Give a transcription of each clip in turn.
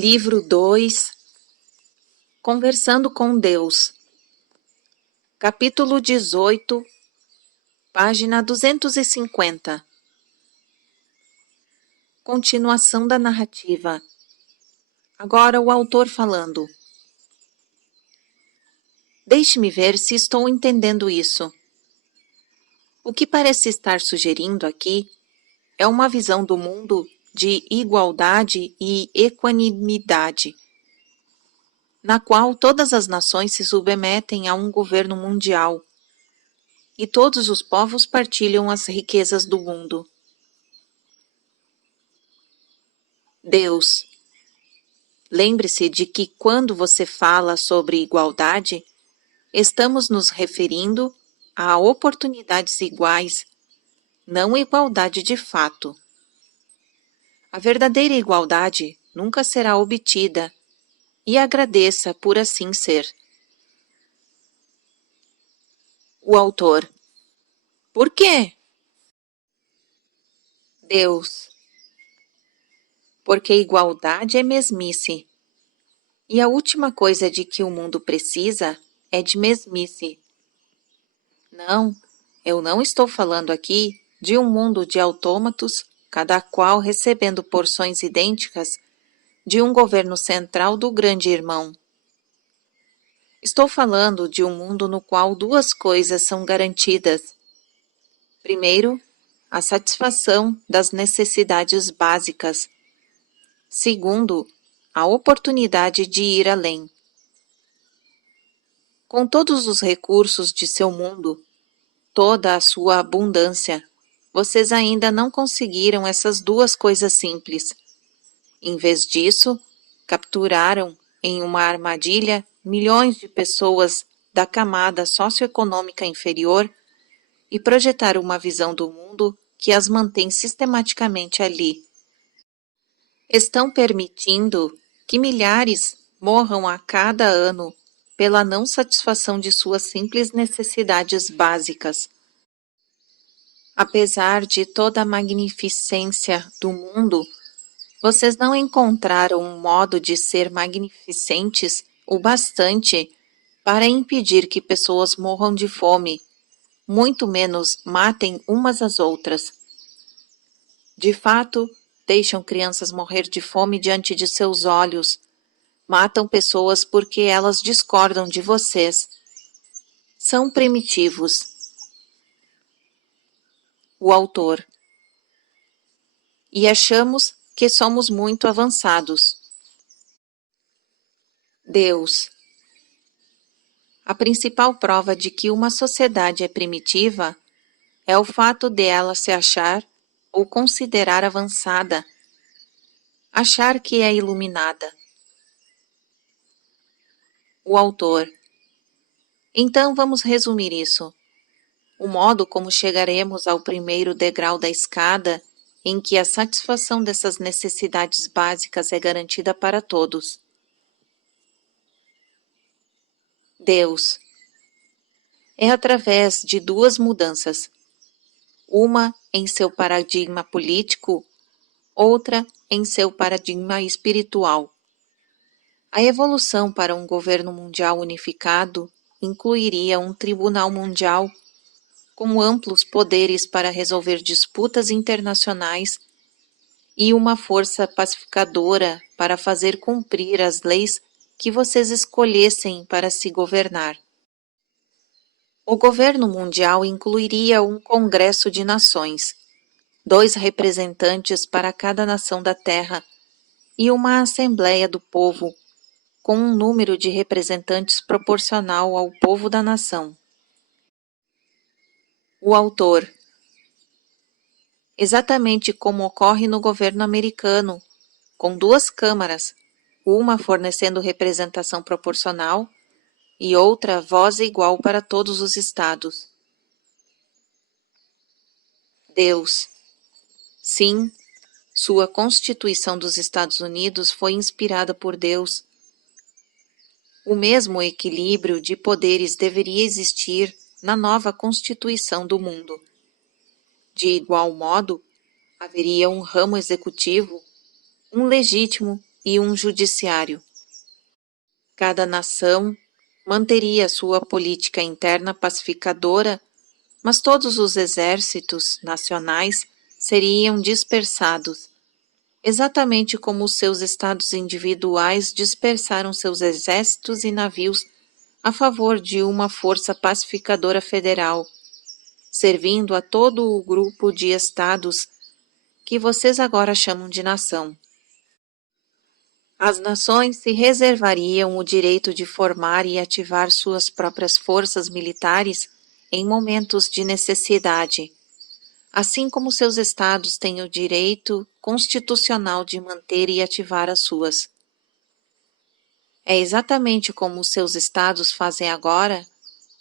Livro 2, Conversando com Deus, capítulo 18, página 250. Continuação da narrativa. Agora o autor falando. Deixe-me ver se estou entendendo isso. O que parece estar sugerindo aqui é uma visão do mundo de igualdade e equanimidade, na qual todas as nações se submetem a um governo mundial e todos os povos partilham as riquezas do mundo. Deus. Lembre-se de que quando você fala sobre igualdade, estamos nos referindo a oportunidades iguais, não igualdade de fato. A verdadeira igualdade nunca será obtida, e agradeça por assim ser. O autor. Por quê? Deus. Porque igualdade é mesmice. E a última coisa de que o mundo precisa é de mesmice. Não, eu não estou falando aqui de um mundo de autômatos, cada qual recebendo porções idênticas de um governo central do grande irmão. Estou falando de um mundo no qual duas coisas são garantidas. Primeiro, a satisfação das necessidades básicas. Segundo, a oportunidade de ir além. Com todos os recursos de seu mundo, toda a sua abundância, vocês ainda não conseguiram essas duas coisas simples. Em vez disso, capturaram em uma armadilha milhões de pessoas da camada socioeconômica inferior e projetaram uma visão do mundo que as mantém sistematicamente ali. Estão permitindo que milhares morram a cada ano pela não satisfação de suas simples necessidades básicas. Apesar de toda a magnificência do mundo, vocês não encontraram um modo de ser magnificentes o bastante para impedir que pessoas morram de fome, muito menos matem umas às outras. De fato, deixam crianças morrer de fome diante de seus olhos, matam pessoas porque elas discordam de vocês. São primitivos. O autor. E achamos que somos muito avançados. Deus. A principal prova de que uma sociedade é primitiva é o fato de ela se achar ou considerar avançada, achar que é iluminada. O autor. Então vamos resumir isso. O modo como chegaremos ao primeiro degrau da escada em que a satisfação dessas necessidades básicas é garantida para todos. Deus. É através de duas mudanças. Uma em seu paradigma político, outra em seu paradigma espiritual. A evolução para um governo mundial unificado incluiria um tribunal mundial com amplos poderes para resolver disputas internacionais e uma força pacificadora para fazer cumprir as leis que vocês escolhessem para se governar. O governo mundial incluiria um congresso de nações, 2 representantes para cada nação da Terra e uma assembleia do povo, com um número de representantes proporcional ao povo da nação. O autor. Exatamente como ocorre no governo americano, com 2 câmaras, uma fornecendo representação proporcional e outra voz igual para todos os estados. Deus. Sim, sua Constituição dos Estados Unidos foi inspirada por Deus. O mesmo equilíbrio de poderes deveria existir na nova Constituição do mundo. De igual modo, haveria um ramo executivo, um legítimo e um judiciário. Cada nação manteria sua política interna pacificadora, mas todos os exércitos nacionais seriam dispersados, exatamente como os seus estados individuais dispersaram seus exércitos e navios a favor de uma força pacificadora federal, servindo a todo o grupo de estados que vocês agora chamam de nação. As nações se reservariam o direito de formar e ativar suas próprias forças militares em momentos de necessidade, assim como seus estados têm o direito constitucional de manter e ativar as suas. É exatamente como os seus estados fazem agora,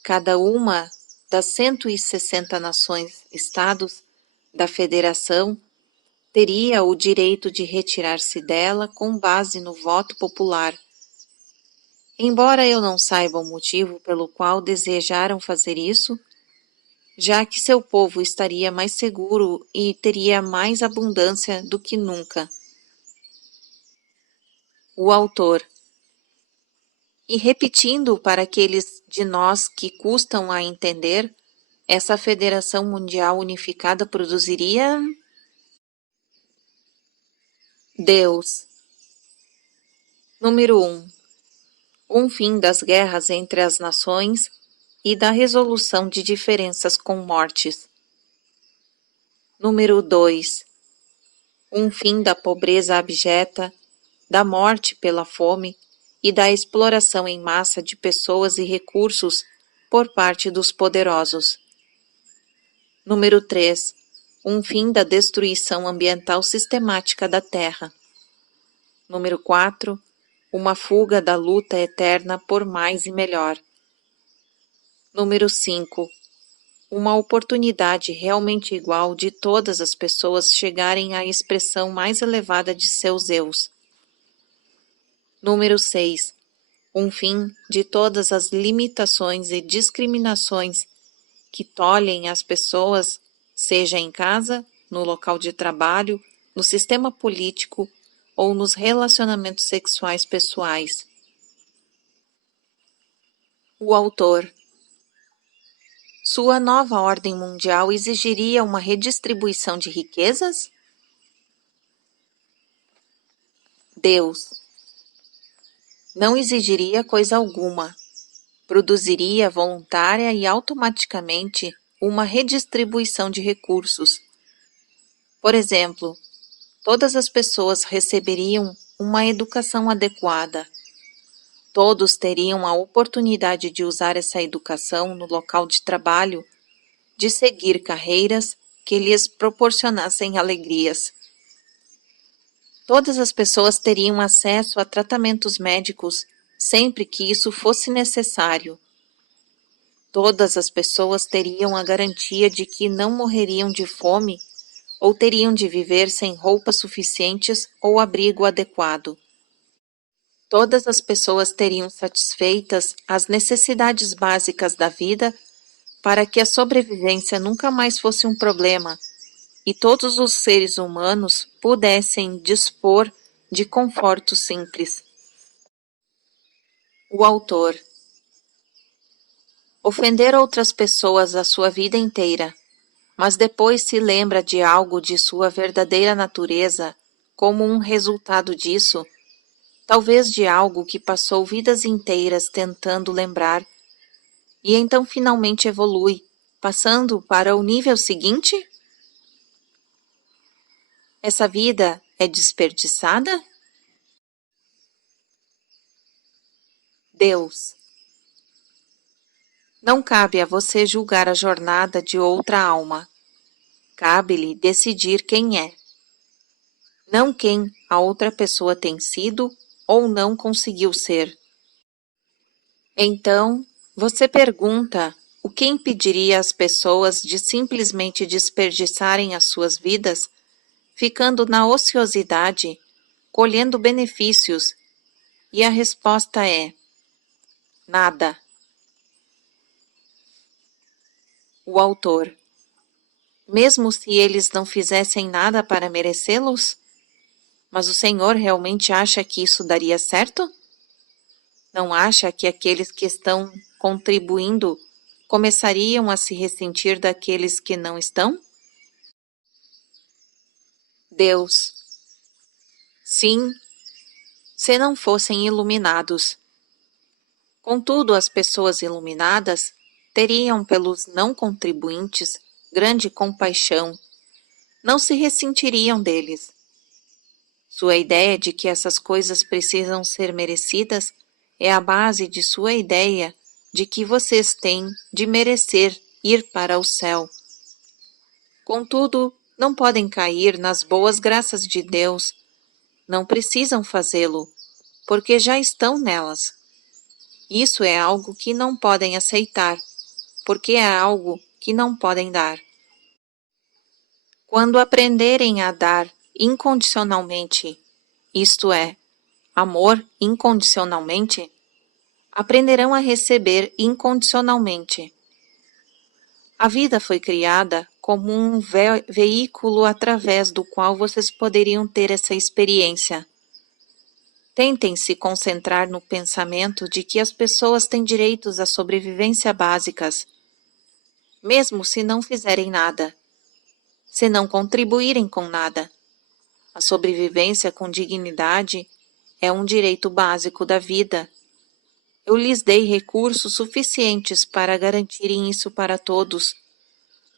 cada uma das 160 nações-estados da Federação teria o direito de retirar-se dela com base no voto popular. Embora eu não saiba o motivo pelo qual desejaram fazer isso, já que seu povo estaria mais seguro e teria mais abundância do que nunca. O autor. E repetindo para aqueles de nós que custam a entender, essa Federação Mundial Unificada produziria Deus. Número 1. Um fim das guerras entre as nações e da resolução de diferenças com mortes. Número 2. Um fim da pobreza abjeta, da morte pela fome e da exploração em massa de pessoas e recursos por parte dos poderosos. Número 3. Um fim da destruição ambiental sistemática da Terra. Número 4. Uma fuga da luta eterna por mais e melhor. Número 5. Uma oportunidade realmente igual de todas as pessoas chegarem à expressão mais elevada de seus eus. Número 6. Um fim de todas as limitações e discriminações que tolhem as pessoas, seja em casa, no local de trabalho, no sistema político ou nos relacionamentos sexuais pessoais. O autor. Sua nova ordem mundial exigiria uma redistribuição de riquezas? Deus. Não exigiria coisa alguma. Produziria voluntária e automaticamente uma redistribuição de recursos. Por exemplo, todas as pessoas receberiam uma educação adequada. Todos teriam a oportunidade de usar essa educação no local de trabalho, de seguir carreiras que lhes proporcionassem alegrias. Todas as pessoas teriam acesso a tratamentos médicos sempre que isso fosse necessário. Todas as pessoas teriam a garantia de que não morreriam de fome ou teriam de viver sem roupas suficientes ou abrigo adequado. Todas as pessoas teriam satisfeitas as necessidades básicas da vida para que a sobrevivência nunca mais fosse um problema e todos os seres humanos pudessem dispor de conforto simples. O autor. Ofender outras pessoas a sua vida inteira, mas depois se lembra de algo de sua verdadeira natureza como um resultado disso, talvez de algo que passou vidas inteiras tentando lembrar, e então finalmente evolui, passando para o nível seguinte? Essa vida é desperdiçada? Deus. Não cabe a você julgar a jornada de outra alma. Cabe-lhe decidir quem é. Não quem a outra pessoa tem sido ou não conseguiu ser. Então, você pergunta o que impediria as pessoas de simplesmente desperdiçarem as suas vidas, ficando na ociosidade, colhendo benefícios, e a resposta é: nada. O autor. Mesmo se eles não fizessem nada para merecê-los? Mas o Senhor realmente acha que isso daria certo? Não acha que aqueles que estão contribuindo começariam a se ressentir daqueles que não estão? Deus, sim, se não fossem iluminados. Contudo, as pessoas iluminadas teriam pelos não contribuintes grande compaixão, não se ressentiriam deles. Sua ideia de que essas coisas precisam ser merecidas é a base de sua ideia de que vocês têm de merecer ir para o céu. Contudo, não podem cair nas boas graças de Deus, não precisam fazê-lo, porque já estão nelas. Isso é algo que não podem aceitar, porque é algo que não podem dar. Quando aprenderem a dar incondicionalmente, isto é, amor incondicionalmente, aprenderão a receber incondicionalmente. A vida foi criada como um veículo através do qual vocês poderiam ter essa experiência. Tentem se concentrar no pensamento de que as pessoas têm direitos à sobrevivência básicas, mesmo se não fizerem nada, se não contribuírem com nada. A sobrevivência com dignidade é um direito básico da vida. Eu lhes dei recursos suficientes para garantirem isso para todos.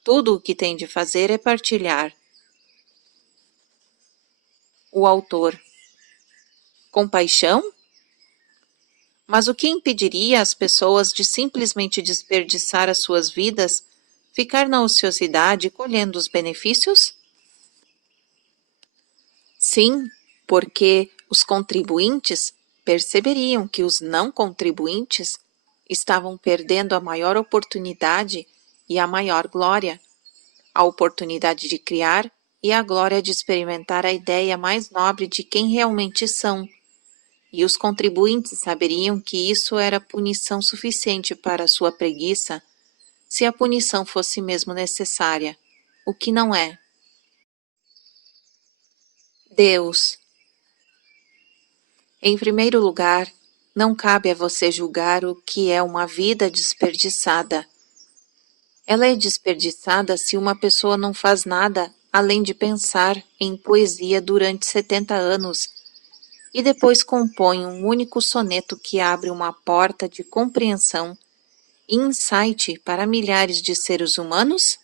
Tudo o que têm de fazer é partilhar. O autor. Compaixão? Mas o que impediria as pessoas de simplesmente desperdiçar as suas vidas, ficar na ociosidade colhendo os benefícios? Sim, porque os contribuintes perceberiam que os não contribuintes estavam perdendo a maior oportunidade e a maior glória, a oportunidade de criar e a glória de experimentar a ideia mais nobre de quem realmente são. E os contribuintes saberiam que isso era punição suficiente para sua preguiça, se a punição fosse mesmo necessária, o que não é. Deus. Em primeiro lugar, não cabe a você julgar o que é uma vida desperdiçada. Ela é desperdiçada se uma pessoa não faz nada além de pensar em poesia durante 70 anos e depois compõe um único soneto que abre uma porta de compreensão e insight para milhares de seres humanos?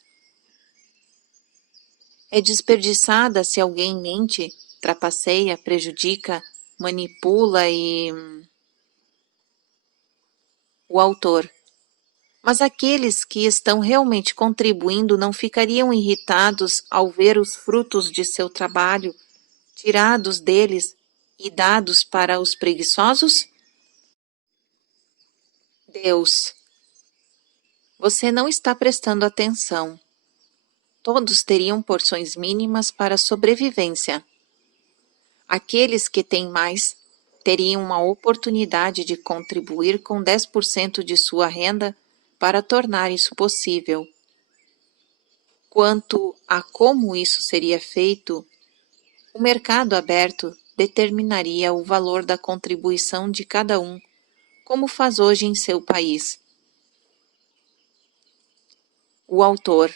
É desperdiçada se alguém mente, trapaceia, prejudica, manipula e... O autor. Mas aqueles que estão realmente contribuindo não ficariam irritados ao ver os frutos de seu trabalho tirados deles e dados para os preguiçosos? Deus, você não está prestando atenção. Todos teriam porções mínimas para sobrevivência. Aqueles que têm mais teriam uma oportunidade de contribuir com 10% de sua renda para tornar isso possível. Quanto a como isso seria feito, o mercado aberto determinaria o valor da contribuição de cada um, como faz hoje em seu país. O autor.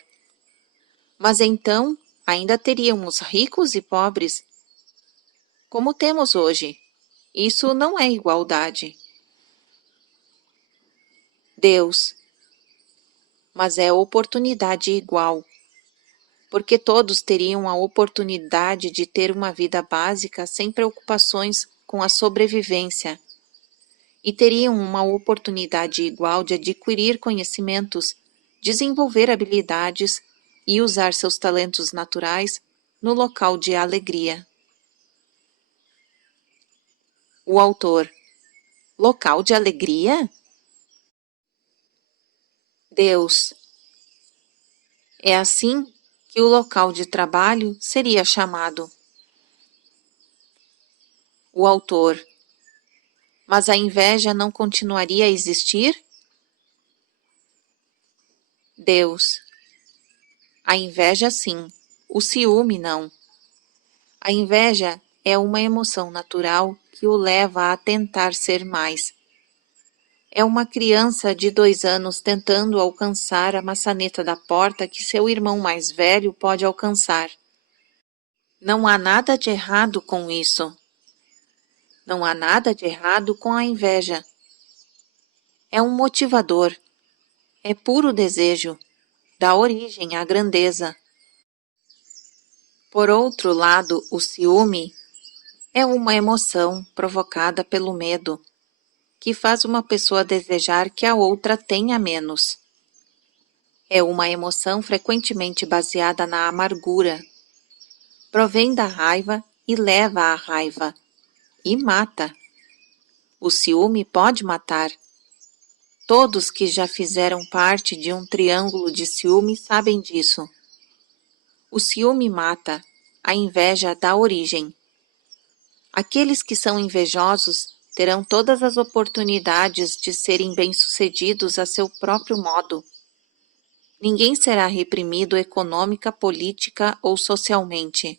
Mas então, ainda teríamos ricos e pobres, como temos hoje. Isso não é igualdade. Deus. Mas é oportunidade igual, porque todos teriam a oportunidade de ter uma vida básica sem preocupações com a sobrevivência, e teriam uma oportunidade igual de adquirir conhecimentos, desenvolver habilidades e usar seus talentos naturais no local de alegria. O autor. Local de alegria? Deus. É assim que o local de trabalho seria chamado. O autor. Mas a inveja não continuaria a existir? Deus. A inveja sim, o ciúme não. A inveja é uma emoção natural que o leva a tentar ser mais. É uma criança de 2 anos tentando alcançar a maçaneta da porta que seu irmão mais velho pode alcançar. Não há nada de errado com isso. Não há nada de errado com a inveja. É um motivador. É puro desejo. Dá origem à grandeza. Por outro lado, o ciúme é uma emoção provocada pelo medo, que faz uma pessoa desejar que a outra tenha menos. É uma emoção frequentemente baseada na amargura. Provém da raiva e leva à raiva. E mata. O ciúme pode matar. Todos que já fizeram parte de um triângulo de ciúme sabem disso. O ciúme mata. A inveja dá origem. Aqueles que são invejosos terão todas as oportunidades de serem bem-sucedidos a seu próprio modo. Ninguém será reprimido econômica, política ou socialmente.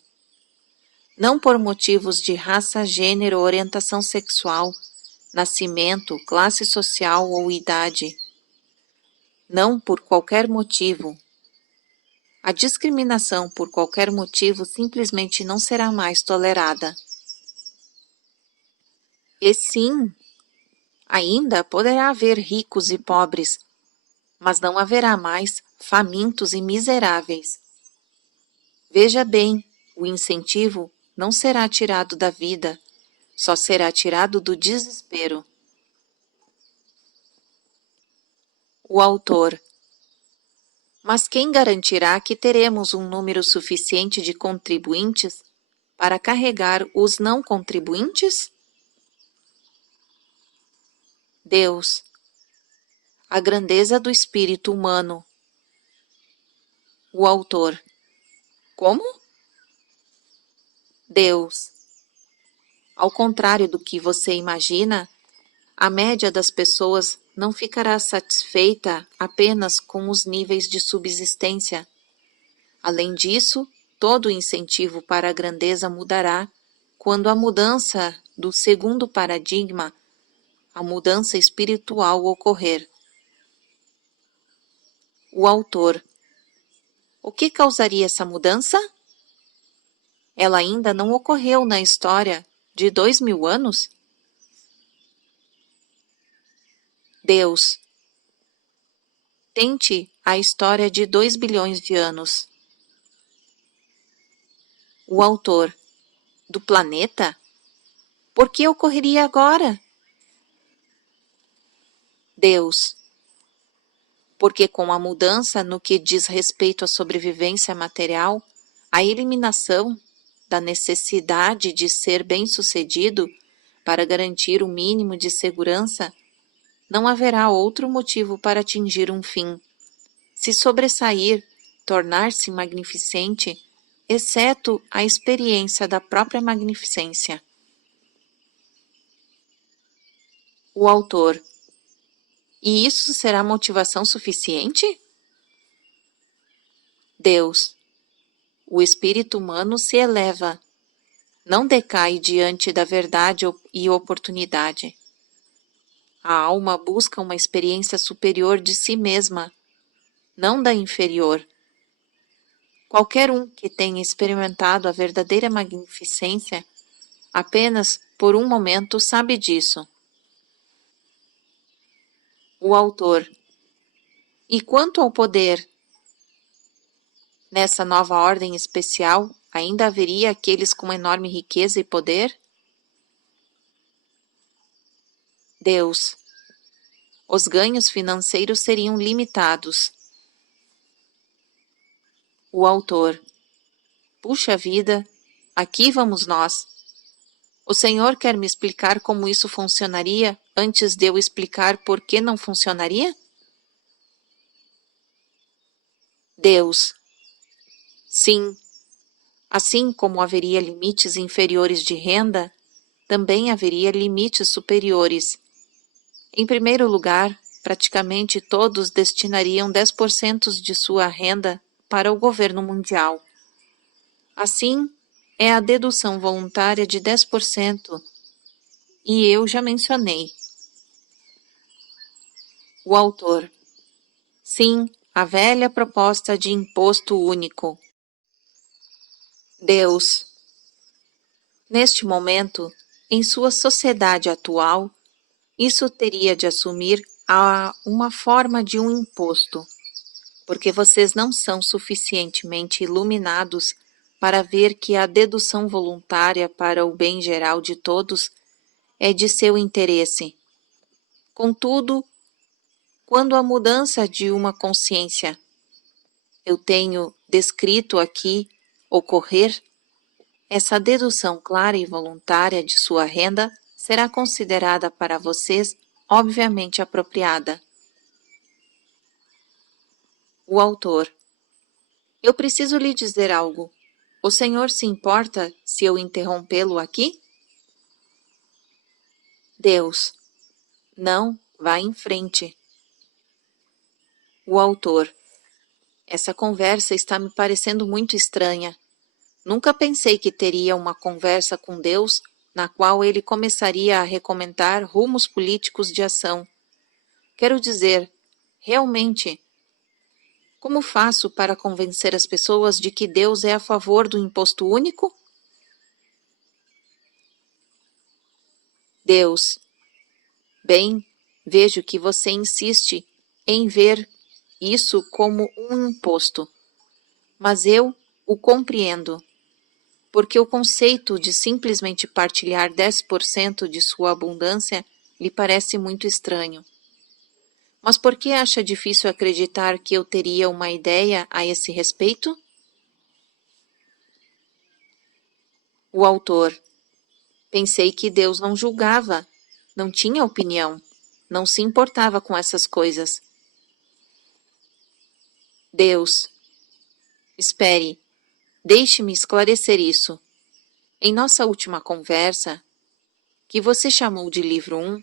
Não por motivos de raça, gênero, orientação sexual, nascimento, classe social ou idade. Não por qualquer motivo. A discriminação por qualquer motivo simplesmente não será mais tolerada. E sim, ainda poderá haver ricos e pobres, mas não haverá mais famintos e miseráveis. Veja bem, o incentivo não será tirado da vida, só será tirado do desespero. O autor. Mas quem garantirá que teremos um número suficiente de contribuintes para carregar os não contribuintes? Deus. A grandeza do espírito humano. O autor. Como? Deus. Ao contrário do que você imagina, a média das pessoas não ficará satisfeita apenas com os níveis de subsistência. Além disso, todo o incentivo para a grandeza mudará quando a mudança do segundo paradigma, a mudança espiritual, ocorrer. O autor. O que causaria essa mudança? Ela ainda não ocorreu na história de 2000 anos? Deus. Tente a história de 2 bilhões de anos. O autor. Do planeta? Por que ocorreria agora? Deus. Porque com a mudança no que diz respeito à sobrevivência material, a eliminação da necessidade de ser bem-sucedido para garantir o mínimo de segurança, não haverá outro motivo para atingir um fim. Se sobressair, tornar-se magnificente, exceto a experiência da própria magnificência. O autor. E isso será motivação suficiente? Deus. O espírito humano se eleva, não decai diante da verdade e oportunidade. A alma busca uma experiência superior de si mesma, não da inferior. Qualquer um que tenha experimentado a verdadeira magnificência, apenas por um momento sabe disso. O autor. E quanto ao poder? Nessa nova ordem especial, ainda haveria aqueles com enorme riqueza e poder? Deus. Os ganhos financeiros seriam limitados. O autor. Puxa vida, aqui vamos nós. O Senhor quer me explicar como isso funcionaria antes de eu explicar por que não funcionaria? Deus. Sim. Assim como haveria limites inferiores de renda, também haveria limites superiores. Em primeiro lugar, praticamente todos destinariam 10% de sua renda para o governo mundial. Assim, é a dedução voluntária de 10%, e eu já mencionei. O autor: sim, a velha proposta de imposto único. Deus: neste momento, em sua sociedade atual, isso teria de assumir uma forma de um imposto, porque vocês não são suficientemente iluminados para ver que a dedução voluntária para o bem geral de todos é de seu interesse. Contudo, quando a mudança de uma consciência eu tenho descrito aqui ocorrer, essa dedução clara e voluntária de sua renda será considerada para vocês obviamente apropriada. O autor: eu preciso lhe dizer algo. O senhor se importa se eu interrompê-lo aqui? Deus: não, vá em frente. O autor: essa conversa está me parecendo muito estranha. Nunca pensei que teria uma conversa com Deus na qual ele começaria a recomendar rumos políticos de ação. Quero dizer, realmente, como faço para convencer as pessoas de que Deus é a favor do imposto único? Deus: bem, vejo que você insiste em ver isso como um imposto, mas eu o compreendo, porque o conceito de simplesmente partilhar 10% de sua abundância lhe parece muito estranho. Mas por que acha difícil acreditar que eu teria uma ideia a esse respeito? O autor: pensei que Deus não julgava, não tinha opinião, não se importava com essas coisas. Deus: espere, deixe-me esclarecer isso. Em nossa última conversa, que você chamou de livro 1,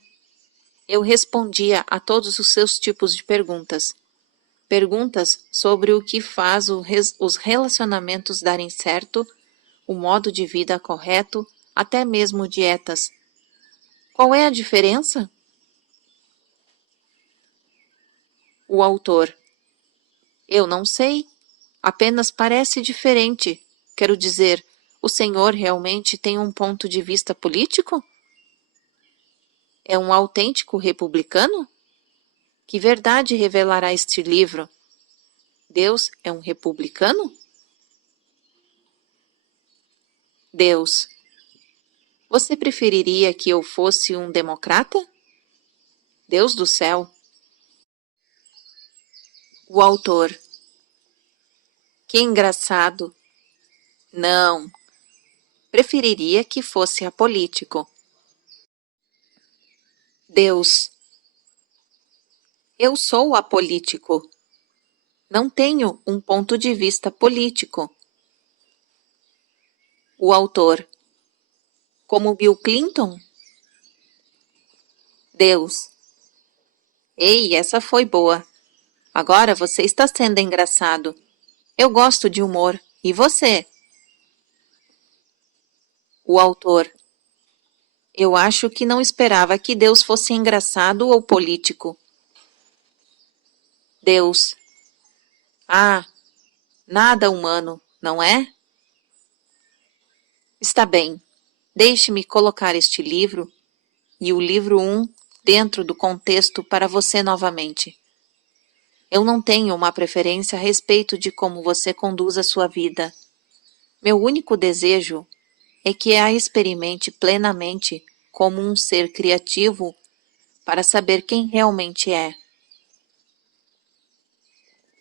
eu respondia a todos os seus tipos de perguntas. Perguntas sobre o que faz os relacionamentos darem certo, o modo de vida correto, até mesmo dietas. Qual é a diferença? O autor: eu não sei. Apenas parece diferente. Quero dizer, o senhor realmente tem um ponto de vista político? É um autêntico republicano? Que verdade revelará este livro? Deus é um republicano? Deus: você preferiria que eu fosse um democrata? Deus do céu! O autor: que engraçado! Não, preferiria que fosse apolítico. Deus: eu sou apolítico. Não tenho um ponto de vista político. O autor: como Bill Clinton? Deus: ei, essa foi boa. Agora você está sendo engraçado. Eu gosto de humor. E você? O autor: eu acho que não esperava que Deus fosse engraçado ou político. Deus: ah, nada humano, não é? Está bem. Deixe-me colocar este livro e o livro 1 dentro do contexto para você novamente. Eu não tenho uma preferência a respeito de como você conduz a sua vida. Meu único desejo é que a experimente plenamente como um ser criativo para saber quem realmente é.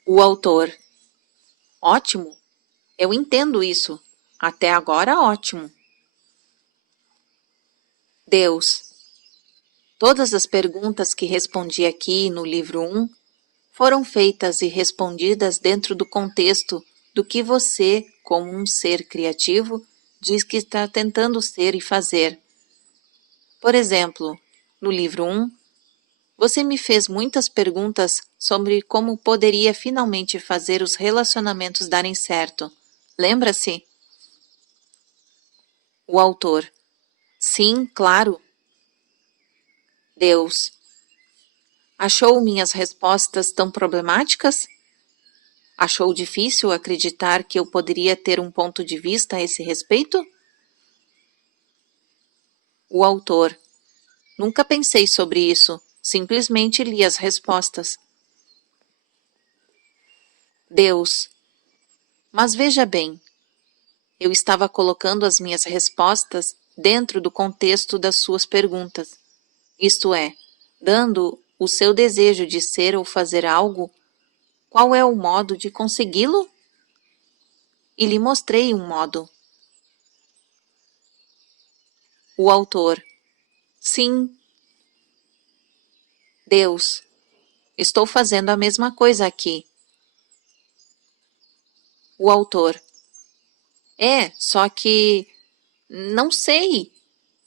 O autor: ótimo, eu entendo isso. Até agora, ótimo. Deus: todas as perguntas que respondi aqui no livro 1 foram feitas e respondidas dentro do contexto do que você, como um ser criativo, diz que está tentando ser e fazer. Por exemplo, no livro 1, você me fez muitas perguntas sobre como poderia finalmente fazer os relacionamentos darem certo. Lembra-se? O autor: sim, claro. Deus: achou minhas respostas tão problemáticas? Achou difícil acreditar que eu poderia ter um ponto de vista a esse respeito? O autor: nunca pensei sobre isso, simplesmente li as respostas. Deus: mas veja bem, eu estava colocando as minhas respostas dentro do contexto das suas perguntas, isto é, dando o seu desejo de ser ou fazer algo, qual é o modo de consegui-lo? E lhe mostrei um modo. O autor: sim. Deus: estou fazendo a mesma coisa aqui. O autor: só que não sei.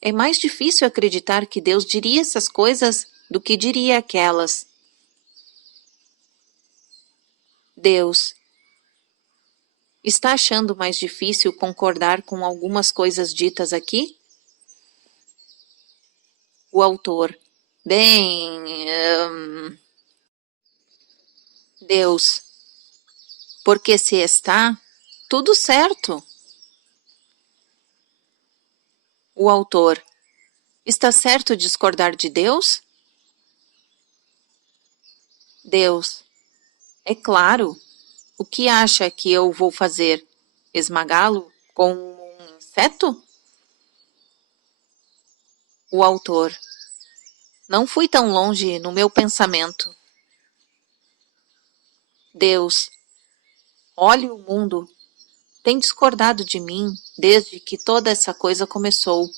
É mais difícil acreditar que Deus diria essas coisas do que diria aquelas. Deus: está achando mais difícil concordar com algumas coisas ditas aqui? O autor: bem, Deus: porque se está tudo certo. O autor: está certo discordar de Deus? Deus: é claro. O que acha que eu vou fazer? Esmagá-lo com um inseto? O autor: não fui tão longe no meu pensamento. Deus: olhe o mundo. Tem discordado de mim desde que toda essa coisa começou.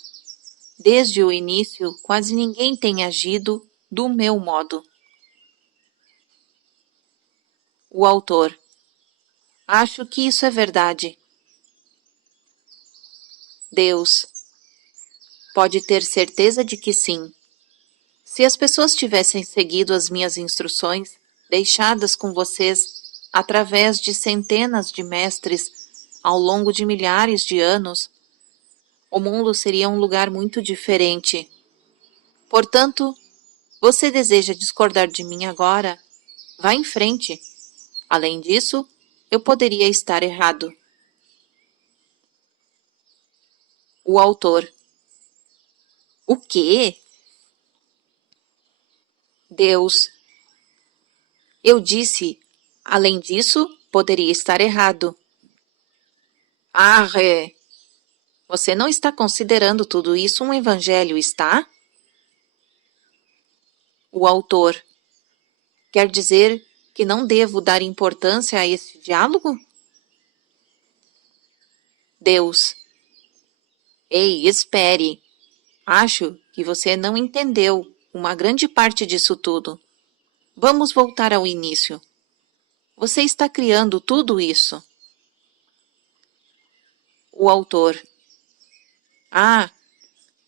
Desde o início, quase ninguém tem agido do meu modo. O autor: acho que isso é verdade. Deus: pode ter certeza de que sim. Se as pessoas tivessem seguido as minhas instruções, deixadas com vocês através de centenas de mestres ao longo de milhares de anos, o mundo seria um lugar muito diferente. Portanto, você deseja discordar de mim agora? Vá em frente. Além disso, eu poderia estar errado. O autor: o quê? Deus: eu disse, além disso, poderia estar errado. Arre! Você não está considerando tudo isso um evangelho, está? O autor: quer dizer que não devo dar importância a esse diálogo? Deus: ei, espere. Acho que você não entendeu uma grande parte disso tudo. Vamos voltar ao início. Você está criando tudo isso. O autor: ah,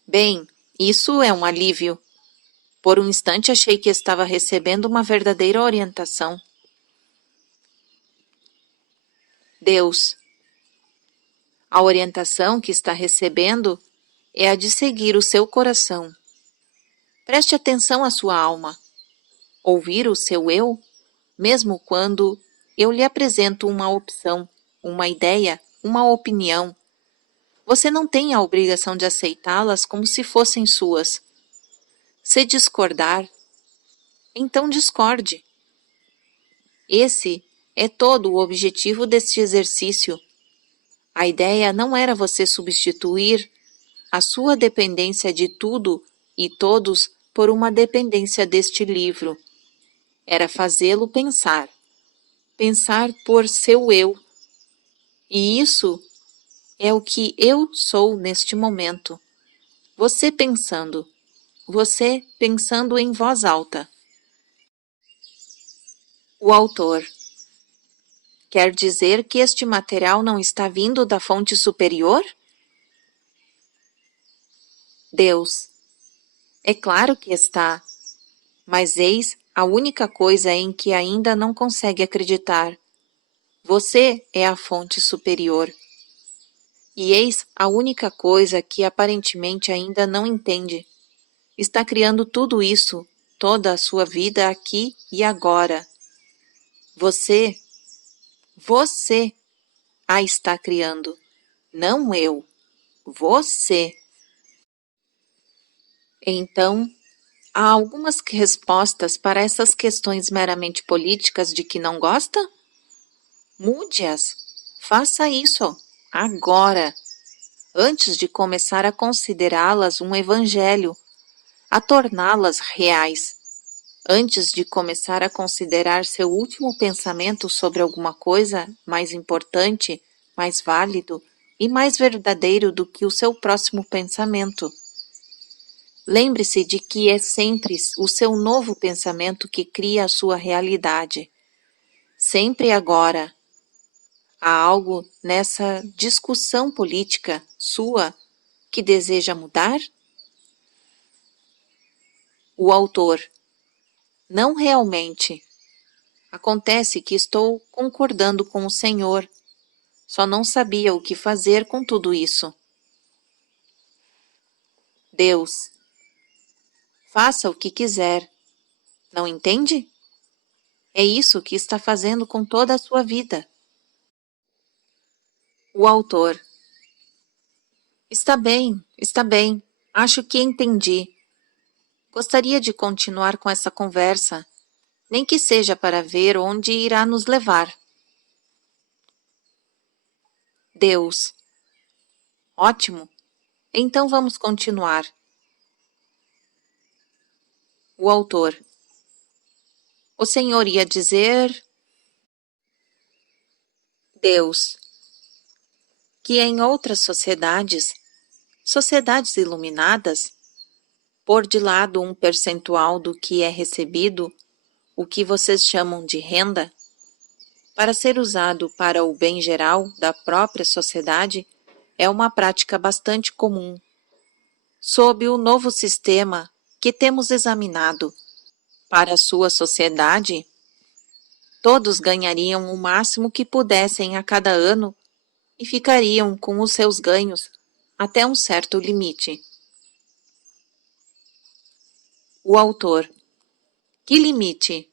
bem, isso é um alívio. Por um instante achei que estava recebendo uma verdadeira orientação. Deus: a orientação que está recebendo é a de seguir o seu coração. Preste atenção à sua alma. Ouvir o seu eu, mesmo quando eu lhe apresento uma opção, uma ideia, uma opinião. Você não tem a obrigação de aceitá-las como se fossem suas. Se discordar, então discorde. Esse é todo o objetivo deste exercício. A ideia não era você substituir a sua dependência de tudo e todos por uma dependência deste livro. Era fazê-lo pensar. Pensar por seu eu. E isso é o que eu sou neste momento. Você pensando. Você pensando em voz alta. O autor: quer dizer que este material não está vindo da fonte superior? Deus: é claro que está, mas eis a única coisa em que ainda não consegue acreditar. Você é a fonte superior. E eis a única coisa que aparentemente ainda não entende. Está criando tudo isso, toda a sua vida aqui e agora. Você, você a está criando, não eu, você. Então, há algumas respostas para essas questões meramente políticas de que não gosta? Mude-as. Faça isso agora, antes de começar a considerá-las um evangelho, a torná-las reais, antes de começar a considerar seu último pensamento sobre alguma coisa mais importante, mais válido e mais verdadeiro do que o seu próximo pensamento. Lembre-se de que é sempre o seu novo pensamento que cria a sua realidade. Sempre agora. Há algo nessa discussão política sua que deseja mudar? O autor. Não realmente. Acontece que estou concordando com o Senhor. Só não sabia o que fazer com tudo isso. Deus. Faça o que quiser. Não entende? É isso que está fazendo com toda a sua vida. O autor. Está bem, está bem. Acho que entendi. Gostaria de continuar com essa conversa, nem que seja para ver onde irá nos levar. Deus. Ótimo. Então vamos continuar. O autor. O Senhor ia dizer... Deus. Que em outras sociedades, sociedades iluminadas, pôr de lado um percentual do que é recebido, o que vocês chamam de renda, para ser usado para o bem geral da própria sociedade, é uma prática bastante comum. Sob o novo sistema que temos examinado, para a sua sociedade, todos ganhariam o máximo que pudessem a cada ano e ficariam com os seus ganhos até um certo limite. O autor. Que limite?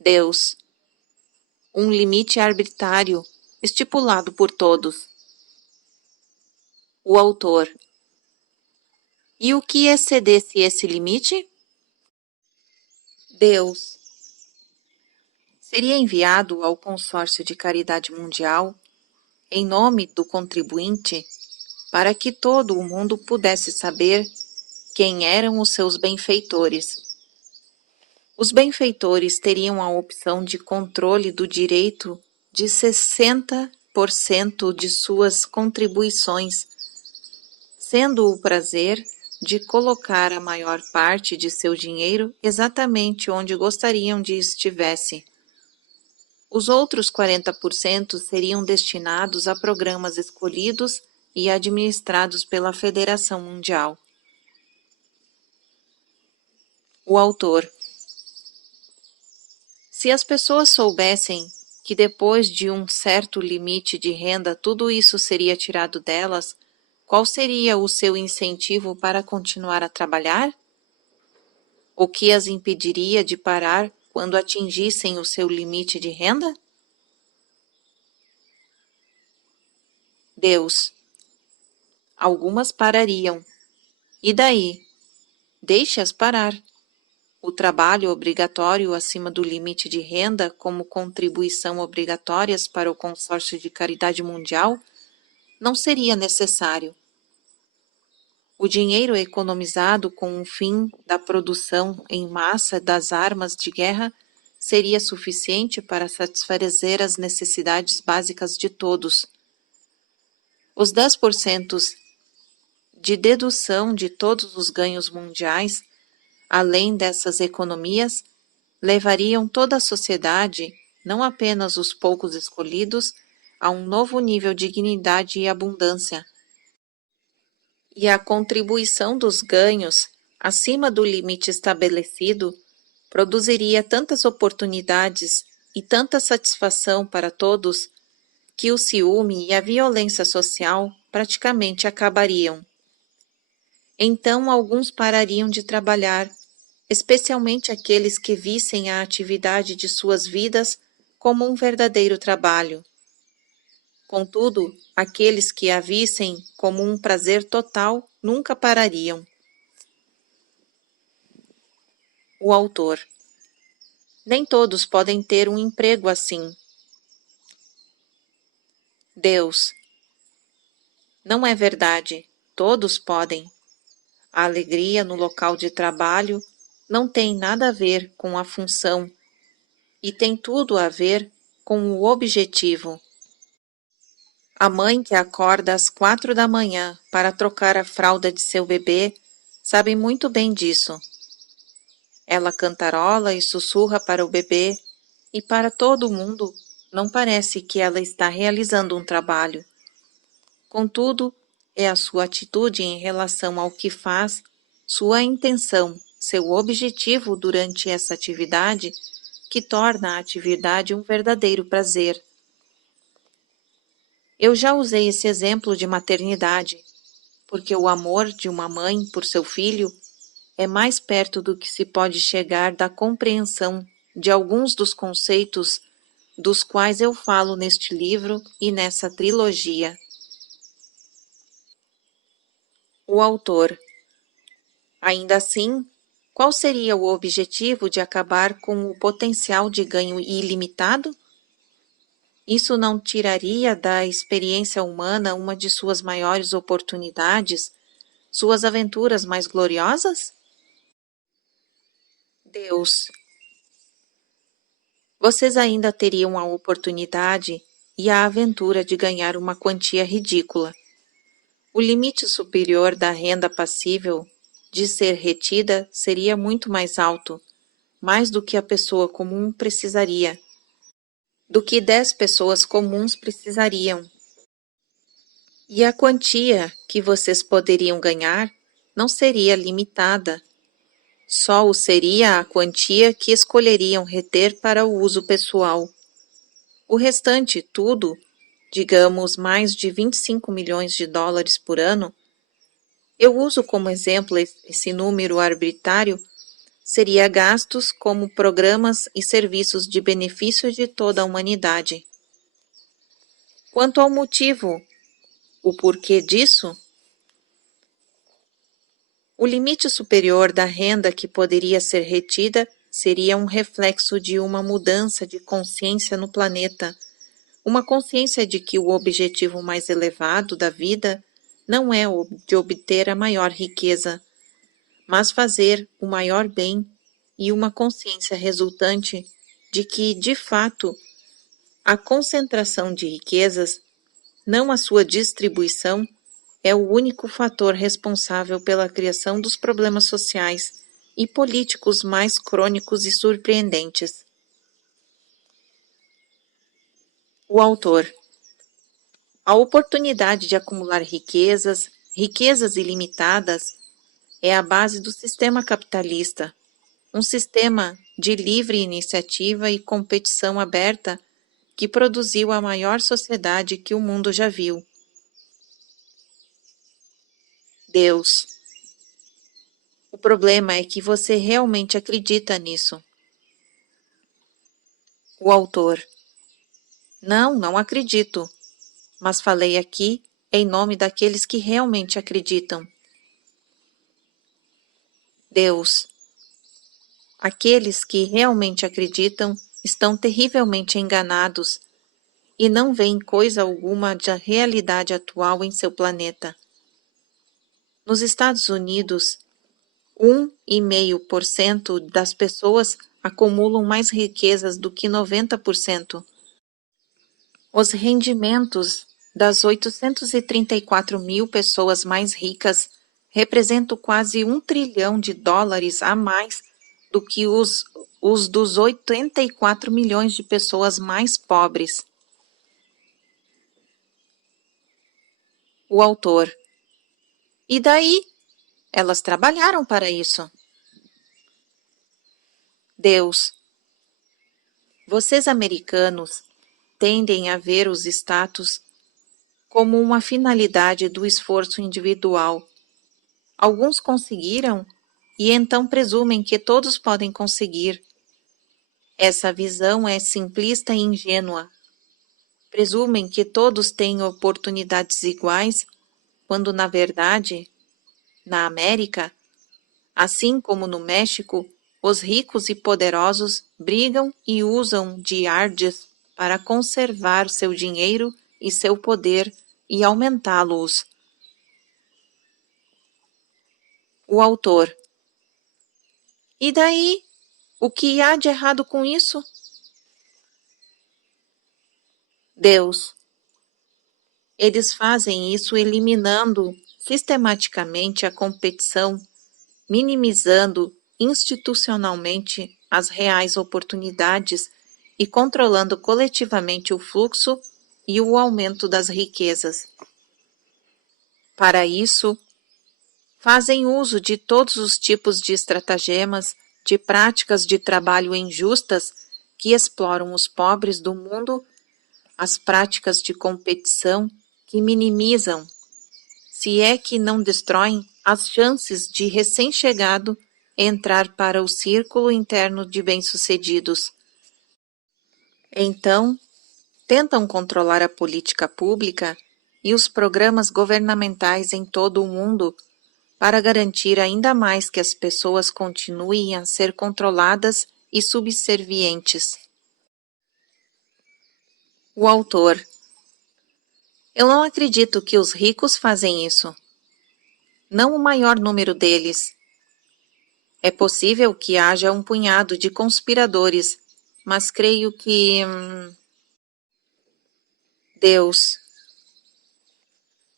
Deus. Um limite arbitrário, estipulado por todos. O autor. E o que excedesse esse limite? Deus. Seria enviado ao Consórcio de Caridade Mundial, em nome do contribuinte, para que todo o mundo pudesse saber quem eram os seus benfeitores. Os benfeitores teriam a opção de controle do direito de 60% de suas contribuições, sendo o prazer de colocar a maior parte de seu dinheiro exatamente onde gostariam de estivesse. Os outros 40% seriam destinados a programas escolhidos e administrados pela Federação Mundial. O autor. Se as pessoas soubessem que depois de um certo limite de renda tudo isso seria tirado delas, qual seria o seu incentivo para continuar a trabalhar? O que as impediria de parar quando atingissem o seu limite de renda? Deus. Algumas parariam. E daí? Deixe-as parar. O trabalho obrigatório acima do limite de renda como contribuição obrigatórias para o Consórcio de Caridade Mundial não seria necessário. O dinheiro economizado com o fim da produção em massa das armas de guerra seria suficiente para satisfazer as necessidades básicas de todos. Os 10% de dedução de todos os ganhos mundiais, além dessas economias, levariam toda a sociedade, não apenas os poucos escolhidos, a um novo nível de dignidade e abundância. E a contribuição dos ganhos, acima do limite estabelecido, produziria tantas oportunidades e tanta satisfação para todos que o ciúme e a violência social praticamente acabariam. Então alguns parariam de trabalhar, especialmente aqueles que vissem a atividade de suas vidas como um verdadeiro trabalho. Contudo, aqueles que a vissem como um prazer total nunca parariam. O autor. Nem todos podem ter um emprego assim. Deus. Não é verdade. Todos podem. A alegria no local de trabalho não tem nada a ver com a função e tem tudo a ver com o objetivo. A mãe que acorda às 4 da manhã para trocar a fralda de seu bebê sabe muito bem disso. Ela cantarola e sussurra para o bebê e para todo mundo não parece que ela está realizando um trabalho. Contudo, é a sua atitude em relação ao que faz, sua intenção, seu objetivo durante essa atividade que torna a atividade um verdadeiro prazer. Eu já usei esse exemplo de maternidade, porque o amor de uma mãe por seu filho é mais perto do que se pode chegar da compreensão de alguns dos conceitos dos quais eu falo neste livro e nessa trilogia. O autor. Ainda assim, qual seria o objetivo de acabar com o potencial de ganho ilimitado? Isso não tiraria da experiência humana uma de suas maiores oportunidades, suas aventuras mais gloriosas? Deus. Vocês ainda teriam a oportunidade e a aventura de ganhar uma quantia ridícula. O limite superior da renda passível de ser retida seria muito mais alto, mais do que a pessoa comum precisaria, do que 10 pessoas comuns precisariam. E a quantia que vocês poderiam ganhar não seria limitada, só o seria a quantia que escolheriam reter para o uso pessoal. O restante, tudo, digamos mais de 25 milhões de dólares por ano, eu uso como exemplo esse número arbitrário, seria gastos como programas e serviços de benefício de toda a humanidade. Quanto ao motivo, o porquê disso, o limite superior da renda que poderia ser retida seria um reflexo de uma mudança de consciência no planeta, uma consciência de que o objetivo mais elevado da vida não é o de obter a maior riqueza, mas fazer o maior bem, e uma consciência resultante de que, de fato, a concentração de riquezas, não a sua distribuição, é o único fator responsável pela criação dos problemas sociais e políticos mais crônicos e surpreendentes. O autor. A oportunidade de acumular riquezas, riquezas ilimitadas, é a base do sistema capitalista, um sistema de livre iniciativa e competição aberta que produziu a maior sociedade que o mundo já viu. Deus. O problema é que você realmente acredita nisso. O autor. Não, não acredito, mas falei aqui em nome daqueles que realmente acreditam. Deus. Aqueles que realmente acreditam estão terrivelmente enganados e não veem coisa alguma da realidade atual em seu planeta. Nos Estados Unidos, 1,5% das pessoas acumulam mais riquezas do que 90%. Os rendimentos das 834 mil pessoas mais ricas representam quase $1 trilhão a mais do que os dos 84 milhões de pessoas mais pobres. O autor. E daí? Elas trabalharam para isso. Deus. Vocês americanos tendem a ver os status como uma finalidade do esforço individual. Alguns conseguiram e então presumem que todos podem conseguir. Essa visão é simplista e ingênua. Presumem que todos têm oportunidades iguais, quando na verdade, na América, assim como no México, os ricos e poderosos brigam e usam de ardes para conservar seu dinheiro e seu poder e aumentá-los. O autor. E daí? O que há de errado com isso? Deus. Eles fazem isso eliminando sistematicamente a competição, minimizando institucionalmente as reais oportunidades e controlando coletivamente o fluxo e o aumento das riquezas. Para isso, fazem uso de todos os tipos de estratagemas, de práticas de trabalho injustas que exploram os pobres do mundo, as práticas de competição que minimizam, se é que não destroem, as chances de recém-chegado entrar para o círculo interno de bem-sucedidos. Então, tentam controlar a política pública e os programas governamentais em todo o mundo para garantir ainda mais que as pessoas continuem a ser controladas e subservientes. O autor. Eu não acredito que os ricos fazem isso. Não o maior número deles. É possível que haja um punhado de conspiradores, mas creio que... Deus.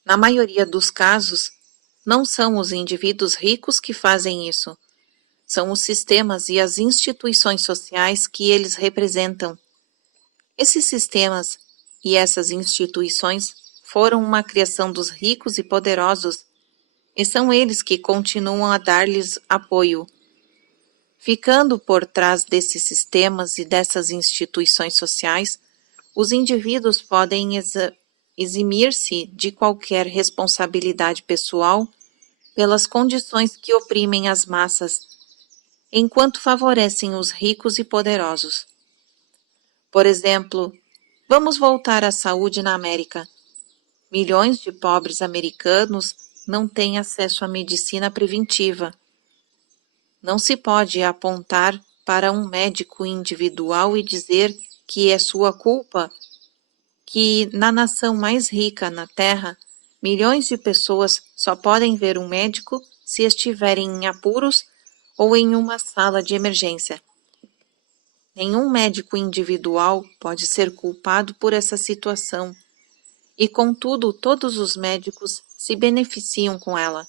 Na maioria dos casos, não são os indivíduos ricos que fazem isso. São os sistemas e as instituições sociais que eles representam. Esses sistemas e essas instituições foram uma criação dos ricos e poderosos, e são eles que continuam a dar-lhes apoio. Ficando por trás desses sistemas e dessas instituições sociais, os indivíduos podem eximir-se de qualquer responsabilidade pessoal pelas condições que oprimem as massas, enquanto favorecem os ricos e poderosos. Por exemplo, vamos voltar à saúde na América. Milhões de pobres americanos não têm acesso à medicina preventiva. Não se pode apontar para um médico individual e dizer que é sua culpa que, na nação mais rica na Terra, milhões de pessoas só podem ver um médico se estiverem em apuros ou em uma sala de emergência. Nenhum médico individual pode ser culpado por essa situação, e contudo todos os médicos se beneficiam com ela.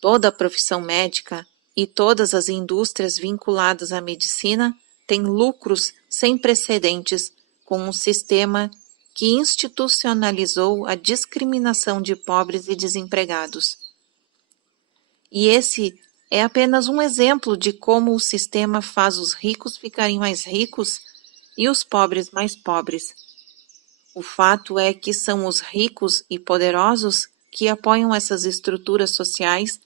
Toda a profissão médica e todas as indústrias vinculadas à medicina têm lucros sem precedentes com um sistema que institucionalizou a discriminação de pobres e desempregados. E esse é apenas um exemplo de como o sistema faz os ricos ficarem mais ricos e os pobres mais pobres. O fato é que são os ricos e poderosos que apoiam essas estruturas sociais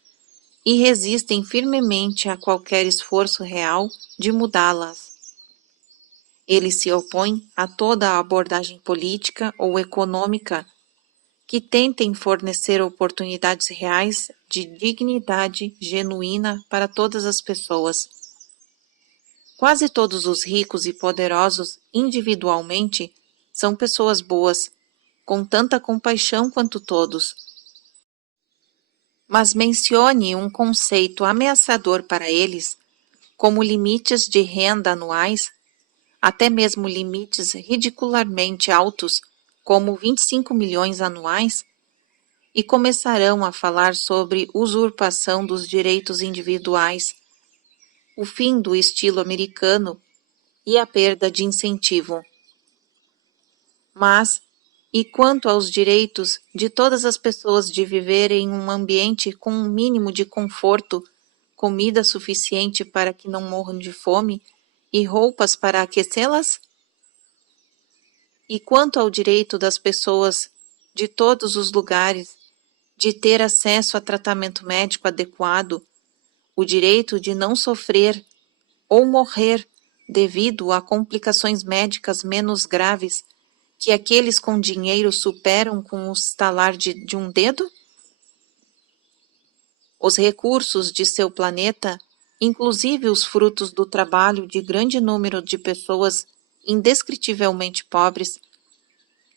e resistem firmemente a qualquer esforço real de mudá-las. Eles se opõem a toda abordagem política ou econômica que tentem fornecer oportunidades reais de dignidade genuína para todas as pessoas. Quase todos os ricos e poderosos individualmente são pessoas boas, com tanta compaixão quanto todos. Mas mencione um conceito ameaçador para eles, como limites de renda anuais, até mesmo limites ridicularmente altos, como 25 milhões anuais, e começarão a falar sobre usurpação dos direitos individuais, o fim do estilo americano e a perda de incentivo. Mas, e quanto aos direitos de todas as pessoas de viver em um ambiente com um mínimo de conforto, comida suficiente para que não morram de fome e roupas para aquecê-las? E quanto ao direito das pessoas de todos os lugares de ter acesso a tratamento médico adequado, o direito de não sofrer ou morrer devido a complicações médicas menos graves que aqueles com dinheiro superam com o estalar de um dedo? Os recursos de seu planeta, inclusive os frutos do trabalho de grande número de pessoas indescritivelmente pobres,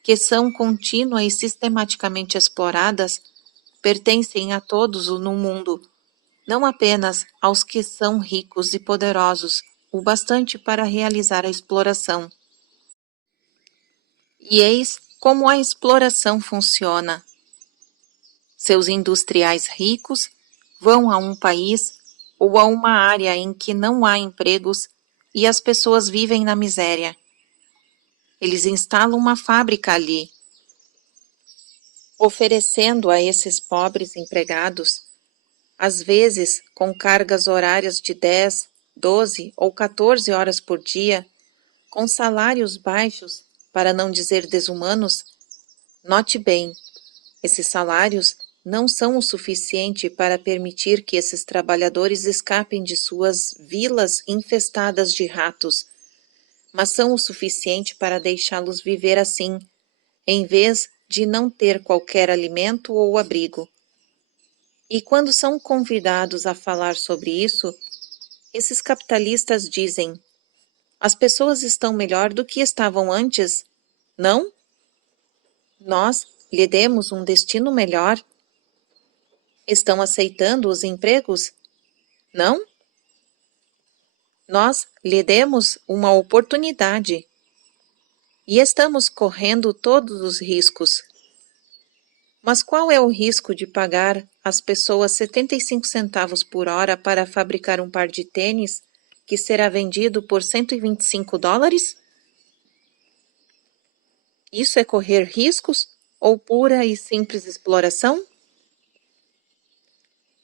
que são contínua e sistematicamente exploradas, pertencem a todos no mundo, não apenas aos que são ricos e poderosos o bastante para realizar a exploração. E eis como a exploração funciona. Seus industriais ricos vão a um país ou a uma área em que não há empregos e as pessoas vivem na miséria. Eles instalam uma fábrica ali, oferecendo a esses pobres empregados, às vezes com cargas horárias de 10, 12 ou 14 horas por dia, com salários baixos, para não dizer desumanos. Note bem, esses salários não são o suficiente para permitir que esses trabalhadores escapem de suas vilas infestadas de ratos, mas são o suficiente para deixá-los viver assim, em vez de não ter qualquer alimento ou abrigo. E quando são convidados a falar sobre isso, esses capitalistas dizem: as pessoas estão melhor do que estavam antes, não? Nós lhe demos um destino melhor. Estão aceitando os empregos? Não? Nós lhe demos uma oportunidade. E estamos correndo todos os riscos. Mas qual é o risco de pagar às pessoas 75 centavos por hora para fabricar um par de tênis que será vendido por 125 dólares? Isso é correr riscos ou pura e simples exploração?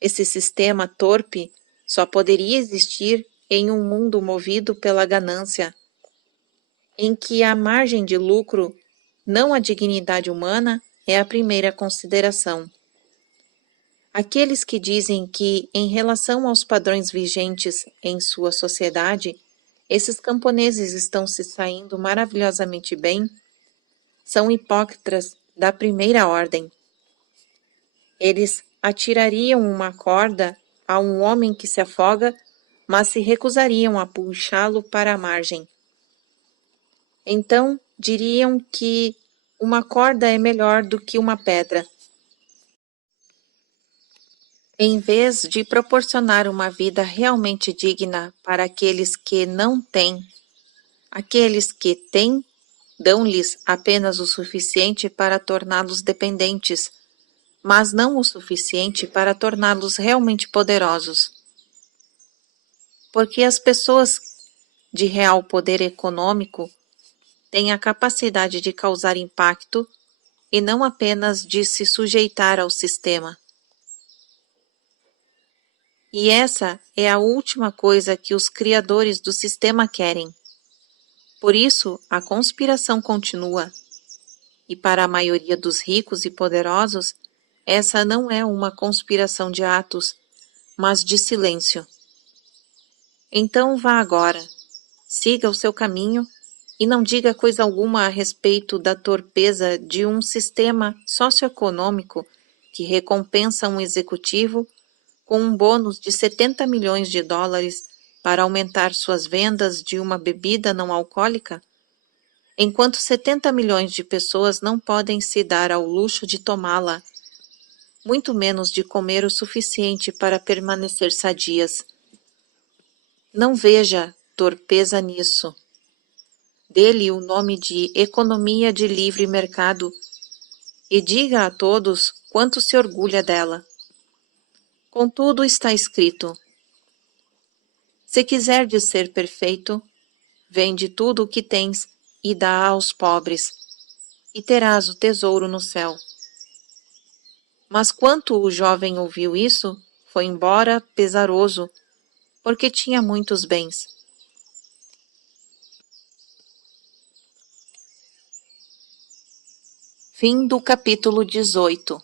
Esse sistema torpe só poderia existir em um mundo movido pela ganância, em que a margem de lucro, não a dignidade humana, é a primeira consideração. Aqueles que dizem que, em relação aos padrões vigentes em sua sociedade, esses camponeses estão se saindo maravilhosamente bem, são hipócritas da primeira ordem. Eles atirariam uma corda a um homem que se afoga, mas se recusariam a puxá-lo para a margem. Então, diriam que uma corda é melhor do que uma pedra. Em vez de proporcionar uma vida realmente digna para aqueles que não têm, aqueles que têm, dão-lhes apenas o suficiente para torná-los dependentes, mas não o suficiente para torná-los realmente poderosos. Porque as pessoas de real poder econômico têm a capacidade de causar impacto e não apenas de se sujeitar ao sistema. E essa é a última coisa que os criadores do sistema querem. Por isso, a conspiração continua. E para a maioria dos ricos e poderosos, essa não é uma conspiração de atos, mas de silêncio. Então vá agora, siga o seu caminho e não diga coisa alguma a respeito da torpeza de um sistema socioeconômico que recompensa um executivo com um bônus de 70 milhões de dólares para aumentar suas vendas de uma bebida não alcoólica, enquanto 70 milhões de pessoas não podem se dar ao luxo de tomá-la, muito menos de comer o suficiente para permanecer sadias. Não veja torpeza nisso. Dê-lhe o nome de economia de livre mercado e diga a todos quanto se orgulha dela. Contudo, está escrito: se quiserdes ser perfeito, vende tudo o que tens e dá aos pobres, e terás o tesouro no céu. Mas quando o jovem ouviu isso, foi embora pesaroso, porque tinha muitos bens. Fim do capítulo 18.